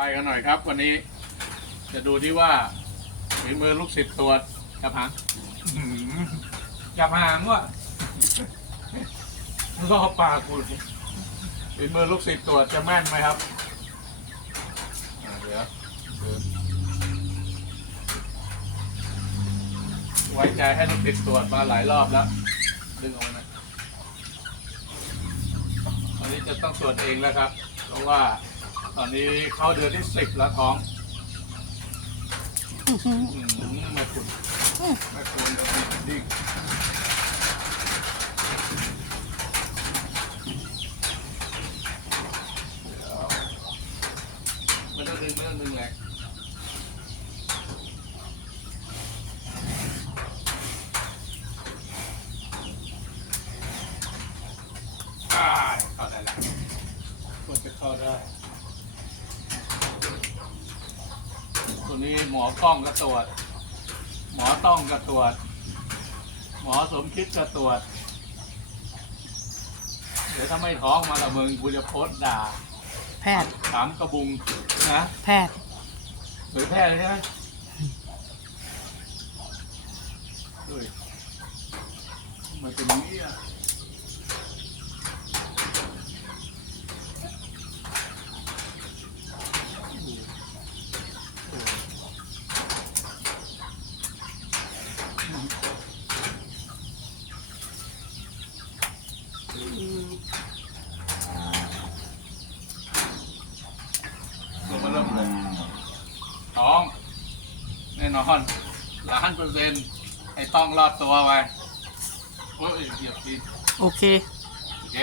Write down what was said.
ไปกันหน่อยครับ วันนี้ จะดูที่ว่าฝีมือลูกศิษย์ตรวจจับหางจับหางว่ะรอบปากกูเลยฝีมือลูกศิษย์ตรวจจะแม่นไหมครับเดี๋ยวไว้ใจให้ลูกศิษย์ตรวจมาหลายรอบแล้ว ดึงออกมาหน่อยตอนนี้จะต้องตรวจเองแล้วครับ เพราะว่า ตอนนี้เข้าเดือนที่สิบแล้วท้องอื้อหืออืมแม่คุณแม่คุณจะดิ้งดิ้งเดี๋ยวไม่ต้องดึงไม่ต้องดึงแรงอ่าเข้าได้แล้วควรจะเข้าได้ ตัวนี้หมอกล้องก็ตรวจ หมอต้องก็ตรวจ หมอสมคิดก็ตรวจ เดี๋ยวถ้าไม่ท้องมาละมึงกูจะโพสต์ด่าแพทย์ถามกระบุงนะแพทย์ เผยแพร่เลยใช่ไหมเฮ้ยทำไมันเป็นอย่างนี้อะลงมาเริ่มเลย ท้อง แน่นอนล้านเปอร์เซ็นต์ไอ้ต้องรอดตัวไปโอ้ยเหยียบทีโอเค โอเค